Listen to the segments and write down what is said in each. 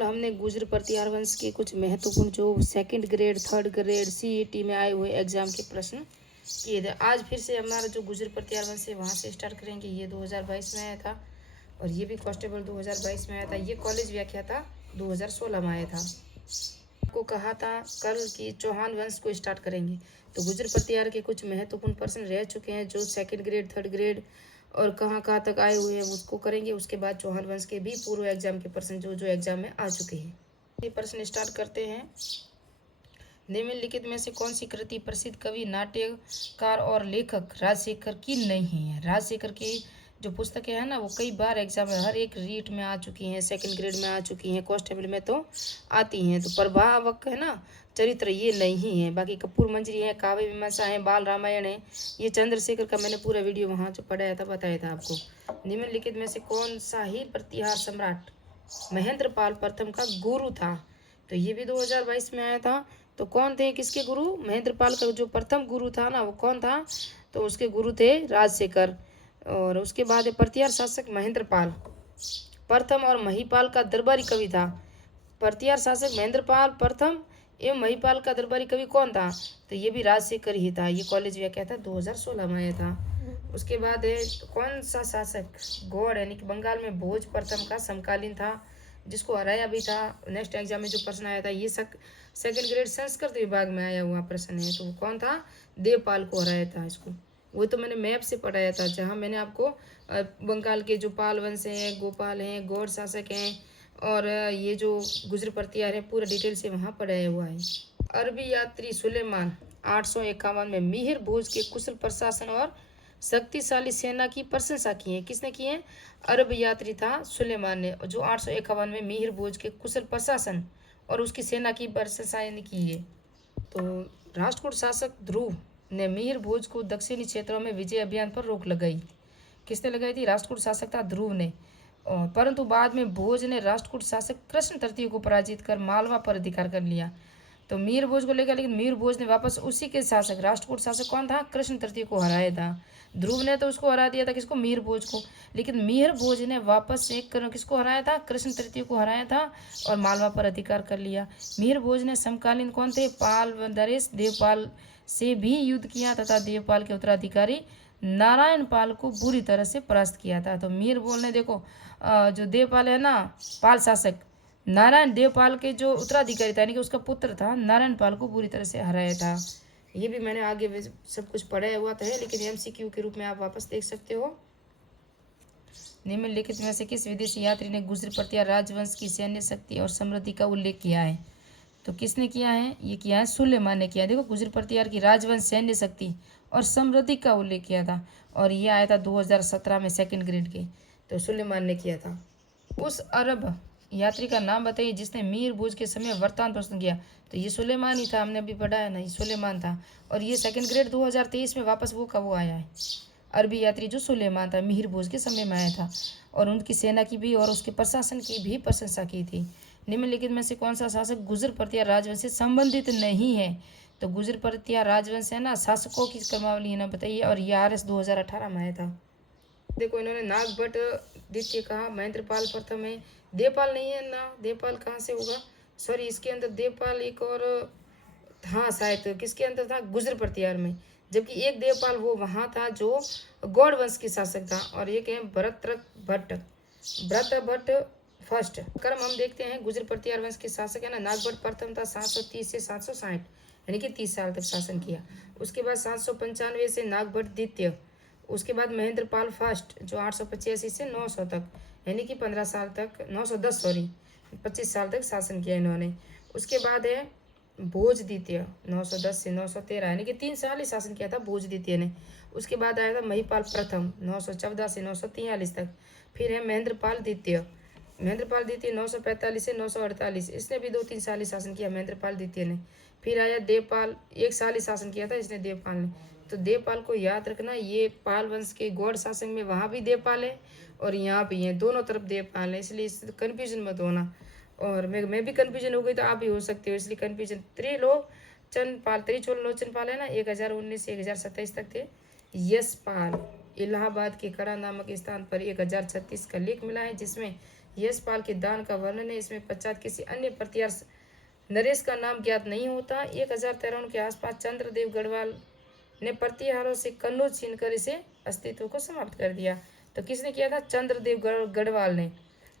कल हमने गुर्जर प्रतिहार वंश के कुछ महत्वपूर्ण जो second grade, third grade, CET में आए हुए एग्जाम के प्रश्न किए थे। आज फिर से हमारा जो गुर्जर प्रतिहार वंश है वहाँ से स्टार्ट करेंगे। ये 2022 में आया था और ये भी कांस्टेबल 2022 में आया था। ये कॉलेज व्याख्या था 2016 में आया था। आपको कहा था कल की चौहान वंश को स्टार्ट करेंगे। तो गुर्जर प्रतिहार के कुछ महत्वपूर्ण प्रश्न रह चुके हैं जो सेकंड ग्रेड, थर्ड ग्रेड और कहाँ कहाँ तक आए हुए हैं उसको करेंगे। उसके बाद चौहान वंश के भी पूर्व एग्जाम के प्रश्न जो जो एग्जाम में आ चुके हैं। ये प्रश्न स्टार्ट करते हैं। निम्नलिखित में से कौन सी कृति प्रसिद्ध कवि, नाट्यकार और लेखक राजशेखर की नहीं है? राजशेखर की जो पुस्तकें हैं ना वो कई बार एग्जाम में हर एक रीट में आ चुकी हैं, सेकंड ग्रेड में आ चुकी हैं, कांस्टेबल में तो आती हैं। तो प्रभावक है ना चरित्र ये नहीं है। बाकी कपूर मंजरी है, काव्य मीमांसा है, बाल रामायण है। ये चंद्रशेखर का मैंने पूरा वीडियो वहाँ जो पढ़ाया था, बताया था आपको। निम्नलिखित में से कौन सा ही प्रतिहार सम्राट महेंद्र पाल प्रथम का गुरु था? तो ये भी 2022 में आया था। तो कौन थे किसके गुरु? महेंद्र पाल का जो प्रथम गुरु था ना वो कौन था? तो उसके गुरु थे राजशेखर। और उसके बाद प्रतिहार शासक महेंद्र पाल प्रथम और महिपाल का दरबारी कवि था। प्रतिहार शासक महेंद्र पाल प्रथम एवं महिपाल का दरबारी कवि कौन था? तो ये भी राजशेखर ही था। ये कॉलेज व्याख्या था 2016 में आया था। उसके बाद है कौन सा शासक गौड़ यानी कि बंगाल में भोज प्रथम का समकालीन था जिसको हराया भी था? नेक्स्ट एग्जाम में जो प्रश्न आया था ये सेकंड ग्रेड संस्कृत विभाग में आया हुआ प्रश्न है। तो वो कौन था? देवपाल को हराया था इसको। वो तो मैंने मैप से पढ़ाया था जहाँ मैंने आपको बंगाल के जो पाल वंश हैं, गोपाल हैं, गौड़ शासक हैं और ये जो गुर्जर प्रतिहार है पूरा डिटेल से वहाँ पढ़ाया हुआ है। अरबी यात्री सुलेमान 851 में मिहिर भोज के कुशल प्रशासन और शक्तिशाली सेना की प्रशंसा की है। किसने की है? अरब यात्री था सुलेमान ने, जो 851 में मिहिर भोज के कुशल प्रशासन और उसकी सेना की प्रशंसा की है। तो राष्ट्रकूट शासक ध्रुव ने मिहिर भोज को दक्षिणी क्षेत्रों में विजय अभियान पर रोक लगाई। किसने लगाई थी? राष्ट्रकूट शासक था ध्रुव ने। परंतु बाद में भोज ने राष्ट्रकूट शासक कृष्ण तृतीय को पराजित कर मालवा पर अधिकार कर लिया। तो मिहिर भोज को लेकर, लेकिन मिहिर भोज ने वापस उसी के शासक राष्ट्रकूट शासक कौन था? कृष्ण तृतीय को हराया था। ध्रुव ने तो उसको हरा दिया था, किसको? मिहिर भोज को। लेकिन मिहिर भोज ने वापस एक किसको हराया था? कृष्ण तृतीय को हराया था और मालवा पर अधिकार कर लिया। मिहिर भोज ने समकालीन कौन थे? पाल नरेश देवपाल से भी युद्ध किया तथा देवपाल के उत्तराधिकारी नारायण पाल को बुरी तरह से परास्त किया था। तो मिहिर भोज ने देखो जो देवपाल है ना पाल शासक, नारायण देवपाल के जो उत्तराधिकारी था यानी कि उसका पुत्र था, नारायण पाल को बुरी तरह से हराया था। ये भी मैंने आगे सब कुछ पढ़ाया हुआ तो है, लेकिन एमसीक्यू के रूप में आप वापस देख सकते हो। निम्नलिखित में से किस विदेशी यात्री ने गुर्जर प्रतिहार राजवंश की सैन्य शक्ति और समृद्धि का उल्लेख किया है? तो किसने किया है? ये किया है सुलेमान ने किया। देखो गुर्जर प्रतिहार की राजवंश सैन्य शक्ति और समृद्धि का उल्लेख किया था और ये आया था 2017 में सेकंड ग्रेड के। तो सुलेमान ने किया था। उस अरब यात्री का नाम बताइए जिसने मिहिर भोज के समय वृत्तांत प्रस्तुत किया। तो ये सुलेमान ही था, हमने अभी पढ़ा है ना, ये सुलेमान था। और ये सेकंड ग्रेड 2023 में वापस वो कब आया है? अरबी यात्री जो सुलेमान था मिहिर भोज के समय में आया था और उनकी सेना की भी और उसके प्रशासन की भी प्रशंसा की थी। निम्नलिखित में से कौन सा शासक गुर्जर प्रतिहार राजवंश से संबंधित नहीं है? तो गुर्जर प्रतिहार राजवंश है ना, शासकों की क्रमावली है ना बताइए। और ये RS 2018 में आया था। देखो इन्होंने नागभट्ट द्वितीय कहा, महेंद्र पाल प्रथम है, देवपाल नहीं है ना। देवपाल कहाँ से होगा? सॉरी, इसके अंदर देवपाल एक और हाँ शायद किसके अंदर था? गुर्जर प्रतिहार में। जबकि एक देवपाल वो वहाँ था जो गौड़ वंश के शासक था। और एक है भरत भट्ट फर्स्ट। क्रम हम देखते हैं। गुर्जर प्रतिहार वंश के शासक है ना नागभट्ट प्रथम था, 730 से 760 यानी कि 30 साल तक शासन किया। उसके बाद 795 से नागभट्ट द्वितीय। उसके बाद महेंद्र पाल फर्स्ट जो 885 से 900 तक यानी कि 15 साल तक 910 सॉरी 25 साल तक शासन किया इन्होंने। उसके बाद है भोज द्वितीय 910 से 913 यानी कि 3 साल ही शासन किया था भोज द्वितीय ने। उसके बाद आया था महिपाल प्रथम 914 से 943 तक। फिर है महेंद्र पाल द्वितीय 945 से 948, इसने भी 2-3 साल ही शासन किया महेंद्र पाल द्वितीय ने। फिर आया देवपाल, 1 साल ही शासन किया था इसने देवपाल ने। तो देवपाल को याद रखना, ये पाल वंश के गौड़ शासन में वहाँ भी देवपाल है और यहाँ भी है, दोनों तरफ देवपाल है, इसलिए इससे कन्फ्यूजन मत होना। और मैं भी कन्फ्यूजन हो गई तो आप भी हो सकते हो, इसलिए कन्फ्यूजन। त्रिलोचन पाल है ना 1019 से 1027 तक थे। यश पाल इलाहाबाद के कड़ा नामक स्थान पर 1036 का लेख मिला है जिसमें यशपाल के दान का वर्णन है। इसमें पश्चात किसी अन्य प्रतिहार नरेश का नाम ज्ञात नहीं होता। 1053 के आसपास चंद्रदेव गढ़वाल ने प्रतिहारों से कन्नौज छीनकर इसे अस्तित्व को समाप्त कर दिया। तो किसने किया था? चंद्रदेव गढ़वाल ने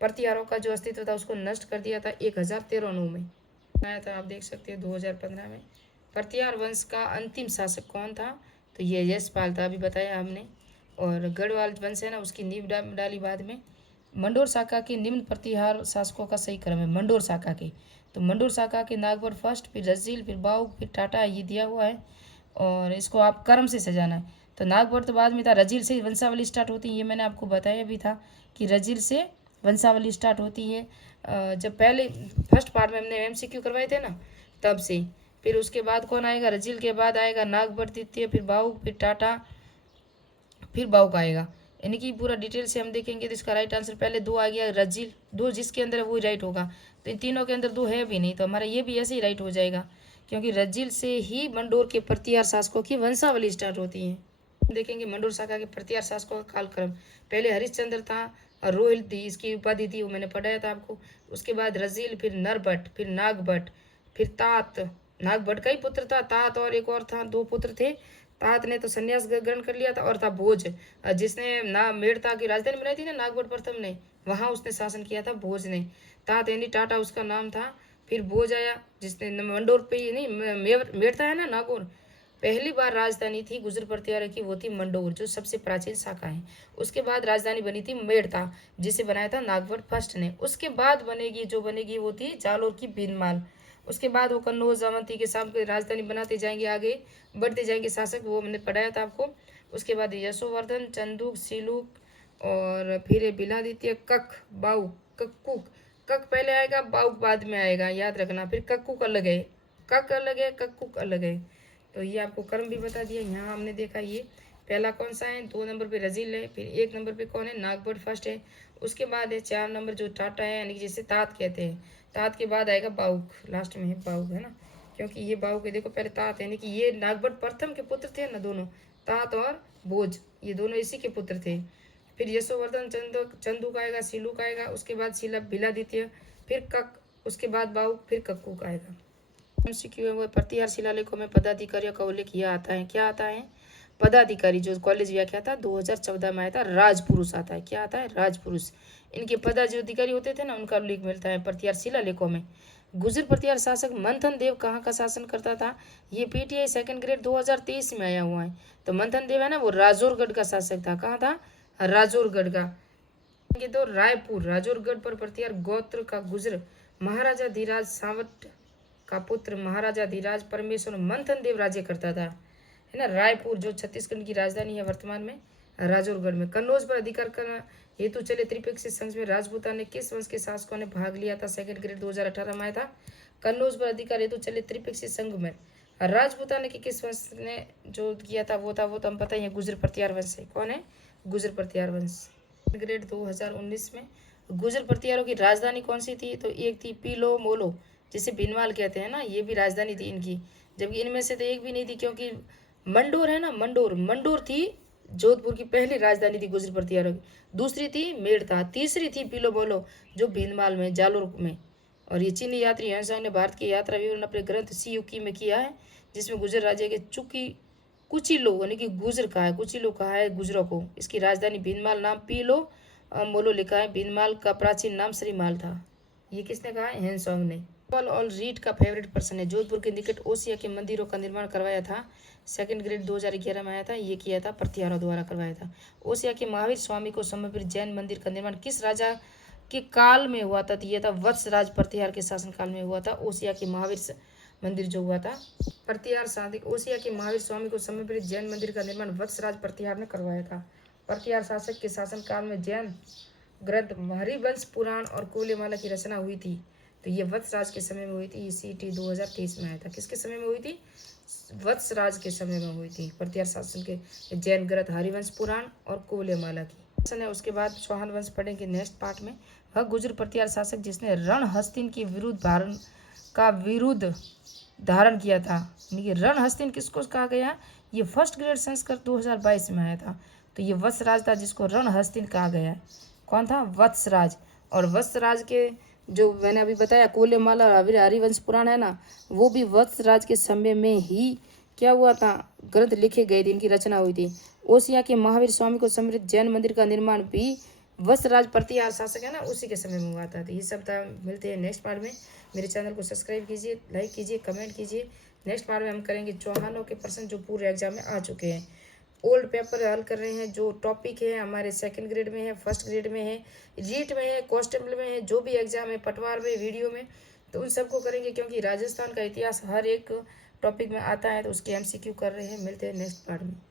प्रतिहारों का जो अस्तित्व था उसको नष्ट कर दिया था 1093 में आया था। आप देख सकते हैं 2015 में। प्रतिहार वंश का अंतिम शासक कौन था? तो ये यशपाल था, अभी बताया हमने। और गढ़वाल वंश है ना, उसकी नींव डाली बाद में। मंडोर शाखा के निम्न प्रतिहार शासकों का सही क्रम है। मंडोर शाखा के, तो मंडोर शाखा के नागवर फर्स्ट, फिर रजील, फिर बाउक, फिर टाटा, ये दिया हुआ है और इसको आप क्रम से सजाना है। तो नागवर तो बाद में था, रजील से वंशावली स्टार्ट होती है, ये मैंने आपको बताया भी था कि रजील से वंशावली स्टार्ट होती है। जब पहले फर्स्ट पार्ट में हमने एमसीक्यू करवाए थे ना, तब से। फिर उसके बाद कौन आएगा? रजील के बाद आएगा नागवर द्वितीय, फिर बाउक, फिर टाटा, फिर बाउक आएगा। यानी कि पूरा डिटेल से हम देखेंगे तो इसका राइट आंसर पहले 2 आ गया रजील, 2 जिसके अंदर है वो ही राइट होगा। तो इन तीनों के अंदर 2 है भी नहीं, तो हमारा ये भी ऐसे ही राइट हो जाएगा, क्योंकि रजील से ही मंडोर के प्रतिहार शासकों की वंशावली स्टार्ट होती है। देखेंगे मंडोर शाखा के प्रतिहार शासकों का कालक्रम। पहले हरिश्चंद्र था और रोहिल थी, इसकी उपाधि थी, वो मैंने पढ़ाया था आपको। उसके बाद रजील, फिर नरभट्ट, फिर नागभट्ट, फिर तात। नागभट्ट का ही पुत्र था तात, और एक और था, 2 पुत्र थे। तात ने तो संन्यास ग्रहण कर लिया था, और था भोज, जिसने ना मेड़ता की राजधानी बनाई थी ना नागभट्ट प्रथम ने, वहां उसने शासन किया था भोज ने। तात यानी टाटा उसका नाम था। फिर भोज आया जिसने मंडोर पे ही नहीं, मेड़ता है ना नागौर, पहली बार राजधानी थी गुर्जर प्रतिहार की, वो थी मंडोर, जो सबसे प्राचीन शाखा है। उसके बाद राजधानी बनी थी मेड़ता, जिसे बनाया था नागवर फर्स्ट ने। उसके बाद बनेगी वो थी जालोर की भीनमाल। उसके बाद वो कन्नौज अवंती के साथ राजधानी बनाते जाएंगे, आगे बढ़ते जाएंगे शासक, वो मैंने पढ़ाया था आपको। उसके बाद यशोवर्धन, चंदुक, सिलुक, और फिर बिलादित्य, कक, बाउक, कक्कुक। कक पहले आएगा, बाउक बाद में आएगा, याद रखना। फिर कक्कुक अलग है, कक अलग है, कक्कुक अलग है। तो ये आपको क्रम भी बता दिया। यहाँ हमने देखा ये पहला कौन सा है, 2 नंबर पे रजील है, फिर 1 नंबर पे कौन है? नागभट्ट फर्स्ट है। उसके बाद है 4 नंबर जो टाटा है, यानी कि जिसे तात कहते हैं। तात के बाद आएगा बाउक, लास्ट में है बाउक, है ना, क्योंकि ये बाउक है। देखो पहले तात है, यानी कि ये नागभट्ट प्रथम के पुत्र थे ना दोनों, तात और भोज, ये दोनों इसी के पुत्र थे। फिर यशोवर्धन, चंदुक आएगा, सिलुक आएगा, उसके बाद शिला बिलादित्य, फिर कक, उसके बाद बाउक, फिर कक्कुक आएगा। एमसीक्यू है, प्रतिहार शिलालेखों में पदाधिकारियों का उल्लेख यह आता है, क्या आता है? पदाधिकारी, जो कॉलेज व्याख्या था 2014 में आया था, राजपुरुष आता है। क्या आता है? राजपुरुष। इनके पदाधिकारी होते थे ना, उनका उल्लेख मिलता है प्रतिहार शिलालेखों में। गुर्जर प्रतिहार शासक मंथन देव कहाँ का शासन करता था? ये पीटीआई सेकंड ग्रेड 2023 में आया हुआ है। तो मंथन देव है ना, वो राजौरगढ़ का शासक था। कहाँ था? राजौरगढ़ का। तो रायपुर, राजौरगढ़ पर प्रतिहार गोत्र का गुर्जर महाराजा धीराज सावट का पुत्र महाराजा धीराज परमेश्वर मंथन देव राज्य करता था, है ना। रायपुर जो छत्तीसगढ़ की राजधानी है वर्तमान में, राजौरगढ़ में। कन्नौज पर अधिकार करना हेतु चले त्रिपेक्षित संघ में राजपूताना ने किस वंश के शासकों ने भाग लिया था? सेकंड ग्रेड 2018 में आया था। कन्नौज पर अधिकार हेतु चले त्रिपेक्षित संघ में राजपूताना के किस वंश ने जो किया था? वो तो हम पता ही है, गुर्जर प्रतिहार वंश है। कौन है? गुर्जर प्रतिहार वंश। ग्रेड 2019 में गुर्जर प्रतिहारों की राजधानी कौन सी थी? तो एक थी पीलो मोलो, जिसे भीनमाल कहते हैं ना, ये भी राजधानी थी इनकी। जबकि इनमें से तो एक भी नहीं थी, क्योंकि मंडोर है ना, मंडोर थी जोधपुर की पहली राजधानी थी गुर्जर प्रतिहारों की। दूसरी थी मेड़ता, तीसरी थी पीलो मोलो जो भीनमाल में, जालोर में। और ये चीनी यात्री हंसांग ने भारत की यात्रा विवरण अपने ग्रंथ सीयुकी में किया है, जिसमें गुर्जर राज्य के कुचिलो यानी कि गुर्जर कहा है, कुचिलो कहा है गुर्जरों को। इसकी राजधानी भीनमाल, नाम पीलो मोलो लिखा है। भीनमाल का प्राचीन नाम श्रीमाल था। ये किसने कहा है? हेनसोंग ने। ऑल रीड का फेवरेट पर्सन है। जोधपुर के निकट ओसिया के मंदिरों का निर्माण करवाया था, सेकंड ग्रेड 2011 में आया था। ये किया था प्रतिहारों द्वारा करवाया था। ओसिया के महावीर स्वामी को समर्पित जैन मंदिर का निर्माण किस राजा के काल में हुआ था? यह था वत्सराज प्रतिहार के शासन काल में हुआ था। ओसिया के महावीर मंदिर जो हुआ था, प्रतिहार शासक ओसिया के महावीर स्वामी को समर्पित जैन मंदिर का निर्माण वत्सराज प्रतिहार ने करवाया था। प्रतिहार शासक के शासन काल में जैन ग्रंथ हरिवंश पुराण और कोलेमाला की रचना हुई थी। तो ये वत्सराज के समय में हुई थी। सीटी 2023 में आया था। किसके समय में हुई थी? वत्सराज के समय में हुई थी। प्रतिहार शासन के जैन ग्रंथ हरिवंश पुराण और कोलेमाला की है। उसके बाद चौहान वंश पढ़ेंगे नेक्स्ट पार्ट में। वह गुर्जर प्रतिहार शासक जिसने रणहस्तिन के विरुद्ध धारण किया था। रणहस्तिन किसको कहा गया? ये फर्स्ट ग्रेड संस्कृत 2022 में आया था। तो ये वत्सराज था, जिसको रणहस्तिन कहा गया है। कौन था? वत्सराज। और वत्सराज के जो मैंने अभी बताया कोलेमाला और हरिवंश पुराण है ना, वो भी वत्सराज के समय में ही क्या हुआ था, ग्रंथ लिखे गए थे, इनकी रचना हुई थी। ओसिया के महावीर स्वामी को समृद्ध जैन मंदिर का निर्माण भी वत्सराज प्रतिहार शासक है ना, उसी के समय में हुआ था। तो ये सब था, मिलते हैं नेक्स्ट पार्ट में। मेरे चैनल को सब्सक्राइब कीजिए, लाइक कीजिए, कमेंट कीजिए। नेक्स्ट पार्ट में हम करेंगे चौहानों के प्रश्न जो पूरे एग्जाम में आ चुके हैं। ओल्ड पेपर हल कर रहे हैं, जो टॉपिक है हमारे सेकंड ग्रेड में है, फर्स्ट ग्रेड में है, रीट में है, कॉन्स्टेबल में है, जो भी एग्जाम है, पटवार में, वीडियो में, तो उन सबको करेंगे, क्योंकि राजस्थान का इतिहास हर एक टॉपिक में आता है, तो उसके MCQ कर रहे हैं। मिलते हैं नेक्स्ट पार्ट में।